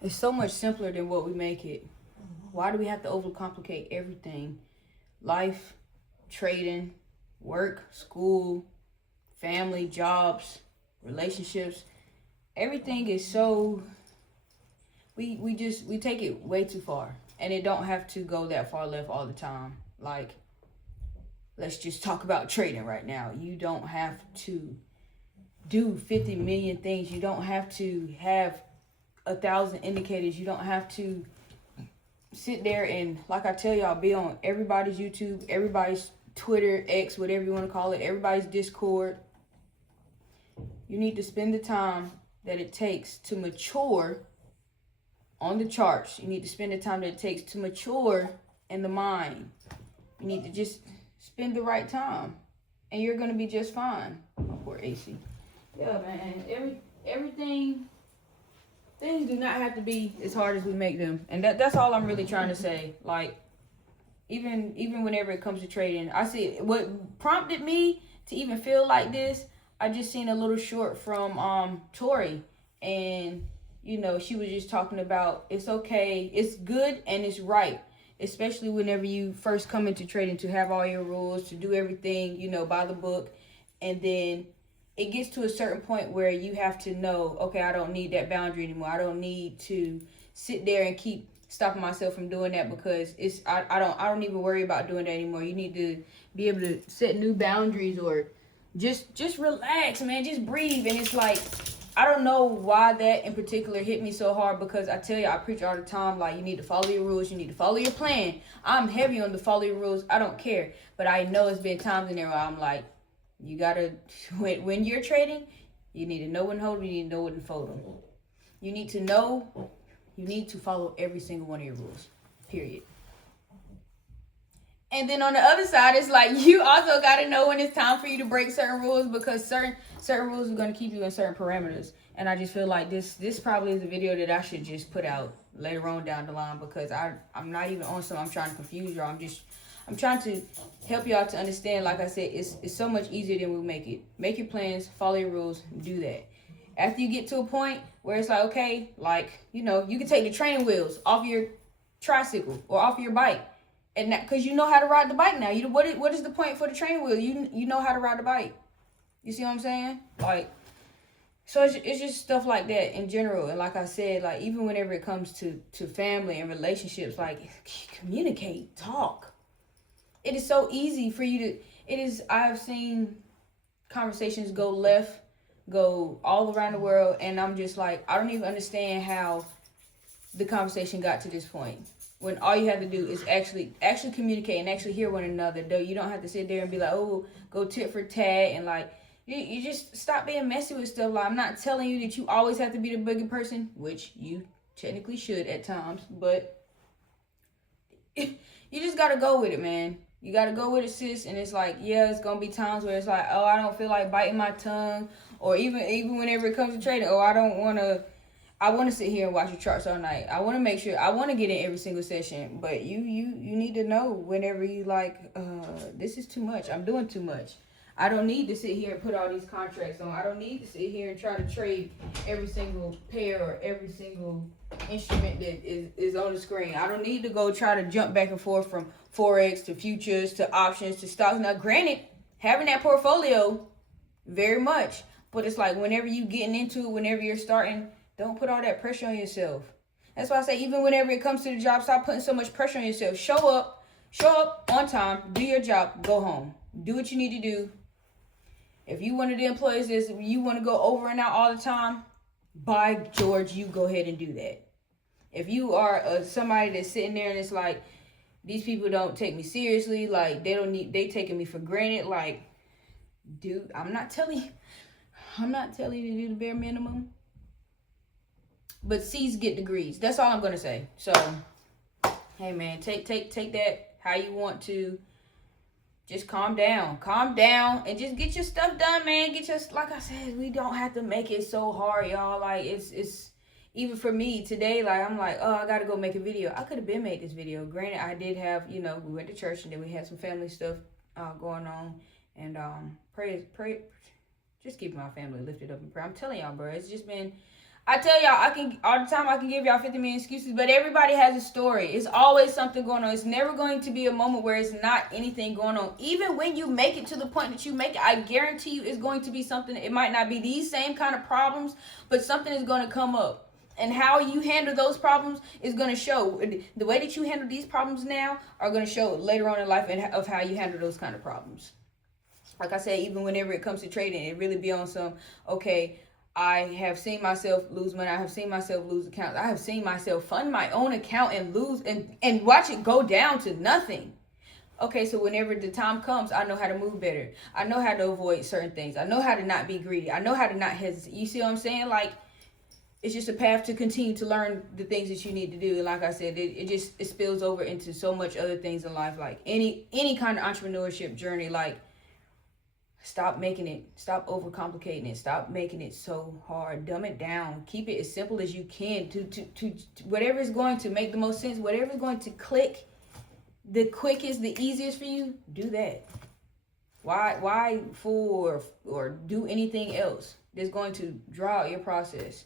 It's so much simpler than what we make it. Why do we have to overcomplicate everything? Life, trading, work, school, family, jobs, relationships. Everything is so we take it way too far. And it don't have to go that far left all the time. Like, let's just talk about trading right now. You don't have to do 50 million things. You don't have to have 1,000 indicators. You don't have to sit there and, like I tell y'all, be on everybody's YouTube, everybody's Twitter, X, whatever you want to call it, everybody's Discord. You need to spend the time that it takes to mature on the charts. You need to spend the time that it takes to mature in the mind. You need to just spend the right time, and you're gonna be just fine. Oh, poor AC. Yeah, man. Everything. Things do not have to be as hard as we make them, and that's all I'm really trying to say. Like, even whenever it comes to trading, I see what prompted me to even feel like this. I just seen a little short from Tori, and she was just talking about it's okay, it's good, and it's right, especially whenever you first come into trading, to have all your rules, to do everything by the book, and then it gets to a certain point where you have to know, okay, I don't need that boundary anymore. I don't need to sit there and keep stopping myself from doing that, because I don't even worry about doing that anymore. You need to be able to set new boundaries, or just relax, man. Just breathe. And it's like, I don't know why that in particular hit me so hard, because I tell you, I preach all the time, like, you need to follow your rules, you need to follow your plan. I'm heavy on the follow your rules. I don't care. But I know it's been times in there where I'm like, you gotta, when you're trading, you need to know when to hold them, you need to know when to fold them. You need to follow every single one of your rules, period. And then on the other side, it's like, you also gotta know when it's time for you to break certain rules, because certain rules are gonna keep you in certain parameters. And I just feel like this probably is a video that I should just put out later on down the line, because I'm not even on something I'm trying to confuse y'all. I'm trying to help y'all to understand. Like I said, it's so much easier than we make it. Make your plans, follow your rules, do that. After you get to a point where it's like, okay, like, you can take the training wheels off your tricycle or off your bike, and that, because you know how to ride the bike now. What is the point for the training wheel? You know how to ride the bike. You see what I'm saying? Like, so it's just stuff like that in general. And like I said, like, even whenever it comes to family and relationships, like, communicate, talk. It is so easy for you to, I've seen conversations go left, go all around the world, and I'm just like, I don't even understand how the conversation got to this point, when all you have to do is actually communicate and actually hear one another. Though you don't have to sit there and be like, oh, go tit for tat, and like, you just stop being messy with stuff. Like, I'm not telling you that you always have to be the bigger person, which you technically should at times, but you just gotta go with it, man. You gotta go with it, sis. And it's like, yeah, it's gonna be times where it's like, oh, I don't feel like biting my tongue, or even whenever it comes to trading, oh, I want to sit here and watch your charts all night. I want to make sure, I want to get in every single session. But you need to know whenever you like, this is too much. I'm doing too much. I don't need to sit here and put all these contracts on. I don't need to sit here and try to trade every single pair or every single instrument that is on the screen. I don't need to go try to jump back and forth from Forex to futures to options to stocks. Now, granted, having that portfolio, very much. But it's like, whenever you getting into it, whenever you're starting, don't put all that pressure on yourself. That's why I say, even whenever it comes to the job, stop putting so much pressure on yourself. Show up on time, do your job, go home. Do what you need to do. If you one of the employees that you want to go over and out all the time, by George, you go ahead and do that. If you are somebody that's sitting there and it's like, these people don't take me seriously, like, they taking me for granted, like, dude, I'm not telling you to do the bare minimum. But C's get degrees. That's all I'm gonna say. So, hey, man, take that how you want to. Just calm down, and just get your stuff done, man. Like I said, we don't have to make it so hard, y'all. Like, it's even for me today. Like, I'm like, oh, I gotta go make a video. I could have been made this video. Granted, I did have, we went to church, and then we had some family stuff going on, and pray. Just keep my family lifted up in prayer. I'm telling y'all, bro, it's just been. I tell y'all, I can all the time. I can give y'all 50 million excuses, but everybody has a story. It's always something going on. It's never going to be a moment where it's not anything going on. Even when you make it to the point that you make it, I guarantee you, it's going to be something. It might not be these same kind of problems, but something is going to come up. And how you handle those problems is going to show. The way that you handle these problems now are going to show later on in life of how you handle those kind of problems. Like I said, even whenever it comes to trading, it really be on some, okay, I have seen myself lose money. I have seen myself lose accounts. I have seen myself fund my own account and lose and watch it go down to nothing. Okay, so whenever the time comes, I know how to move better. I know how to avoid certain things. I know how to not be greedy. I know how to not hesitate. You see what I'm saying? Like, it's just a path to continue to learn the things that you need to do. And like I said, it spills over into so much other things in life. Like any kind of entrepreneurship journey, like, stop overcomplicating it. Stop making it so hard. Dumb it down. Keep it as simple as you can to whatever is going to make the most sense, whatever is going to click the quickest, the easiest for you, do that. Why fool or do anything else that's going to draw out your process?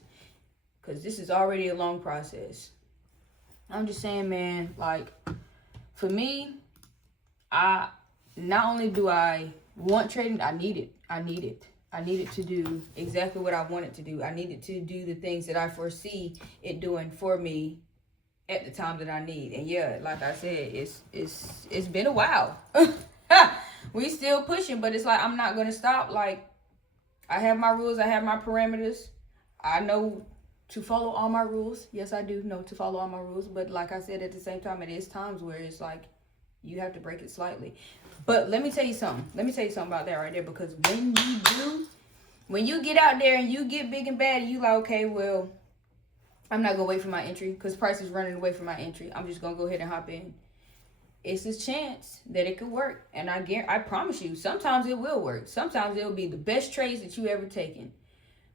Because this is already a long process. I'm just saying, man, like, for me, not only do I want trading, I need it. I need it to do exactly what I want it to do. I need it to do the things that I foresee it doing for me at the time that I need. And yeah, like I said, it's been a while. We still pushing, but it's like I'm not gonna stop. Like, I have my rules, I have my parameters. I know to follow all my rules. Yes, I do know to follow all my rules. But like I said, at the same time, it is times where it's like you have to break it slightly. But let me tell you something. Let me tell you something about that right there. Because when you get out there and you get big and bad, and you like, okay, well, I'm not going to wait for my entry because price is running away from my entry. I'm just going to go ahead and hop in. It's a chance that it could work. And I promise you, sometimes it will work. Sometimes it will be the best trades that you ever taken.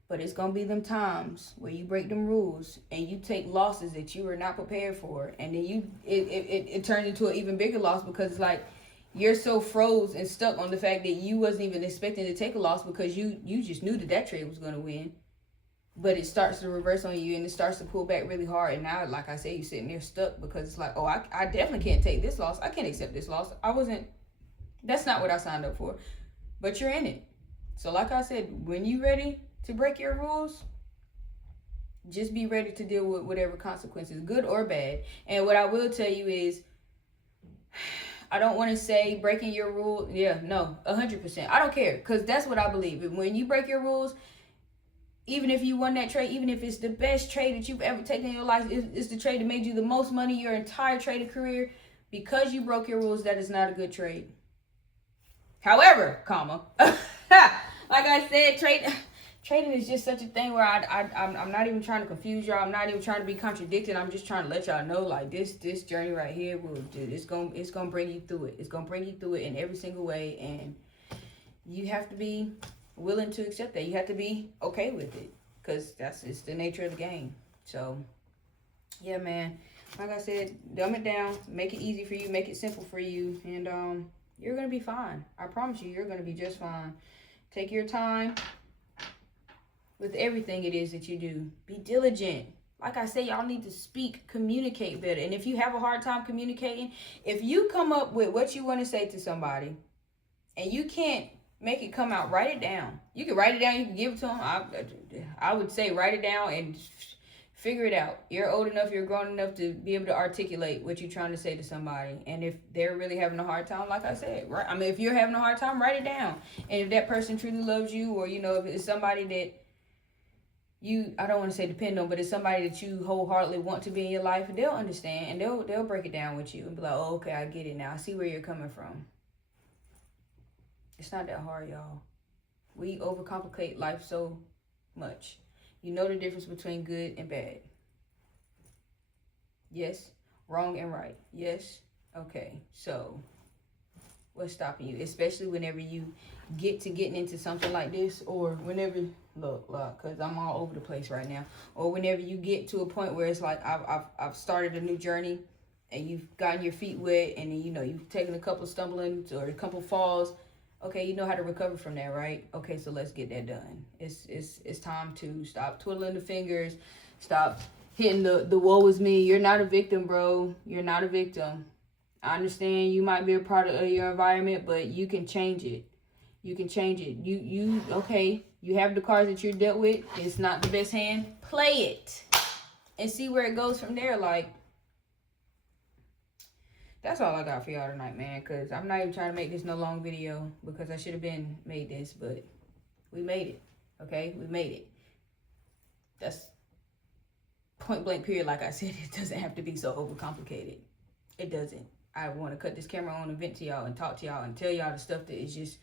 But it's going to be them times where you break them rules and you take losses that you were not prepared for. And then it turns into an even bigger loss because it's like you're so froze and stuck on the fact that you wasn't even expecting to take a loss because you just knew that trade was going to win. But it starts to reverse on you and it starts to pull back really hard. And now, like I said, you're sitting there stuck because it's like, oh, I definitely can't take this loss. I can't accept this loss. That's not what I signed up for. But you're in it. So like I said, when you're ready to break your rules, just be ready to deal with whatever consequences, good or bad. And what I will tell you is, I don't want to say breaking your rule. Yeah, no, 100%. I don't care because that's what I believe. And when you break your rules, even if you won that trade, even if it's the best trade that you've ever taken in your life, it's the trade that made you the most money your entire trading career, because you broke your rules, that is not a good trade. However, like I said, trading is just such a thing where I'm not even trying to confuse y'all. I'm not even trying to be contradicted. I'm just trying to let y'all know, like, this journey right here will do. It's gonna bring you through it. It's gonna bring you through it in every single way, and you have to be willing to accept that. You have to be okay with it because it's the nature of the game. So yeah, man, like I said, dumb it down, make it easy for you, make it simple for you, and you're gonna be fine. I promise you, you're gonna be just fine. Take your time with everything it is that you do. Be diligent. Like I say, y'all need to communicate better. And if you have a hard time communicating, if you come up with what you want to say to somebody and you can't make it come out, write it down. You can write it down, you can give it to them. I would say write it down and figure it out. You're old enough, you're grown enough to be able to articulate what you're trying to say to somebody. And if they're really having a hard time, like I said, right? I mean, if you're having a hard time, write it down. And if that person truly loves you, or, you know, if it's somebody that I don't want to say depend on, but it's somebody that you wholeheartedly want to be in your life, they'll understand and they'll break it down with you and be like, oh, okay, I get it now. I see where you're coming from. It's not that hard, y'all. We overcomplicate life so much. You know the difference between good and bad. Yes, wrong and right. Yes, okay. So what's stopping you? Especially whenever you getting into something like this, or whenever, look, because I'm all over the place right now. Or whenever you get to a point where it's like I've started a new journey, and you've gotten your feet wet, and then, you know, you've taken a couple of stumblings or a couple falls. Okay, you know how to recover from that, right? Okay, so let's get that done. It's time to stop twiddling the fingers, stop hitting the woe is me. You're not a victim, bro. You're not a victim. I understand you might be a product of your environment, but you can change it. You can change it. Okay, you have the cards that you're dealt with. It's not the best hand. Play it and see where it goes from there. Like, that's all I got for y'all tonight, man, because I'm not even trying to make this no long video because I should have been made this, but we made it, okay? We made it. That's point blank period. Like I said, it doesn't have to be so overcomplicated. It doesn't. I want to cut this camera on and vent to y'all and talk to y'all and tell y'all the stuff that is just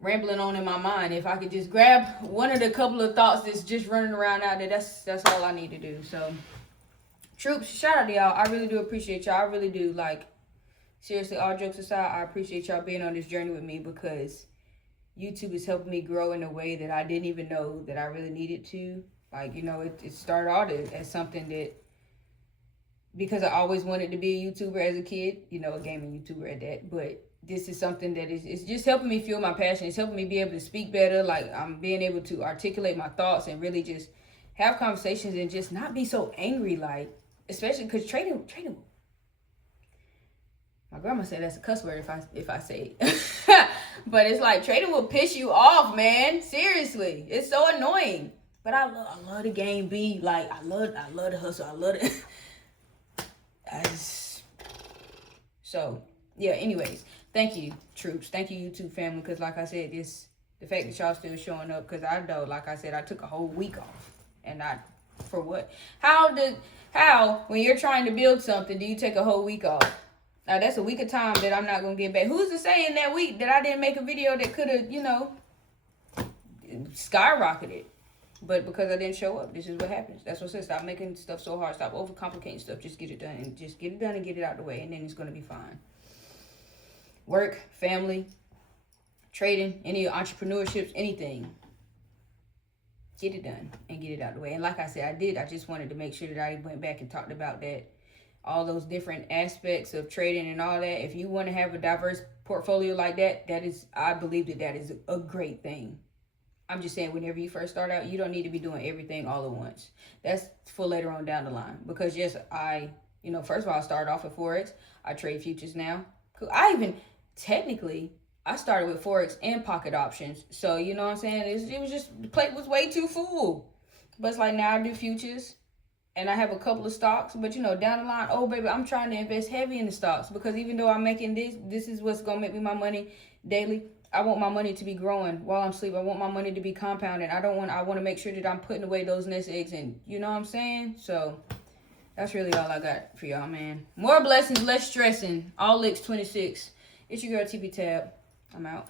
rambling on in my mind. If I could just grab one of the couple of thoughts that's just running around out there, that's all I need to do. So, troops, shout out to y'all. I really do appreciate y'all. I really do. Like, seriously, all jokes aside, I appreciate y'all being on this journey with me because YouTube is helping me grow in a way that I didn't even know that I really needed to. Like, you know, it started out as something that, because I always wanted to be a YouTuber as a kid, you know, a gaming YouTuber at that, but this is something that is just helping me fuel my passion. It's helping me be able to speak better. Like, I'm being able to articulate my thoughts and really just have conversations and just not be so angry, like, especially because trading, my grandma said that's a cuss word if I say it. But it's like trading will piss you off, man. Seriously. It's so annoying. But I love the game B. Like, I love the hustle. I love it. So, yeah, anyways. Thank you, troops. Thank you, YouTube family. Because like I said, the fact that y'all still showing up. Because I know, like I said, I took a whole week off. And for what? How, when you're trying to build something, do you take a whole week off? Now, that's a week of time that I'm not going to get back. Who's to say in that week that I didn't make a video that could have, you know, skyrocketed? But because I didn't show up, this is what happens. That's what I said. Stop making stuff so hard. Stop overcomplicating stuff. Just get it done. And just get it done and get it out of the way. And then it's going to be fine. Work, family, trading, any entrepreneurships, anything. Get it done and get it out of the way. And like I said, I just wanted to make sure that I went back and talked about that. All those different aspects of trading and all that. If you want to have a diverse portfolio like that, I believe that is a great thing. I'm just saying, whenever you first start out, you don't need to be doing everything all at once. That's for later on down the line. Because yes, first of all, I started off with Forex. I trade futures now. I started with Forex and pocket options. So, you know what I'm saying? It was just, the plate was way too full. But it's like now I do futures. And I have a couple of stocks, but down the line, oh baby, I'm trying to invest heavy in the stocks because even though I'm making this is what's gonna make me my money daily. I want my money to be growing while I'm asleep. I want my money to be compounding. I want to make sure that I'm putting away those nest eggs, and you know what I'm saying? So that's really all I got for y'all, man. More blessings, less stressing. All licks 26. It's your girl TP Tab. I'm out.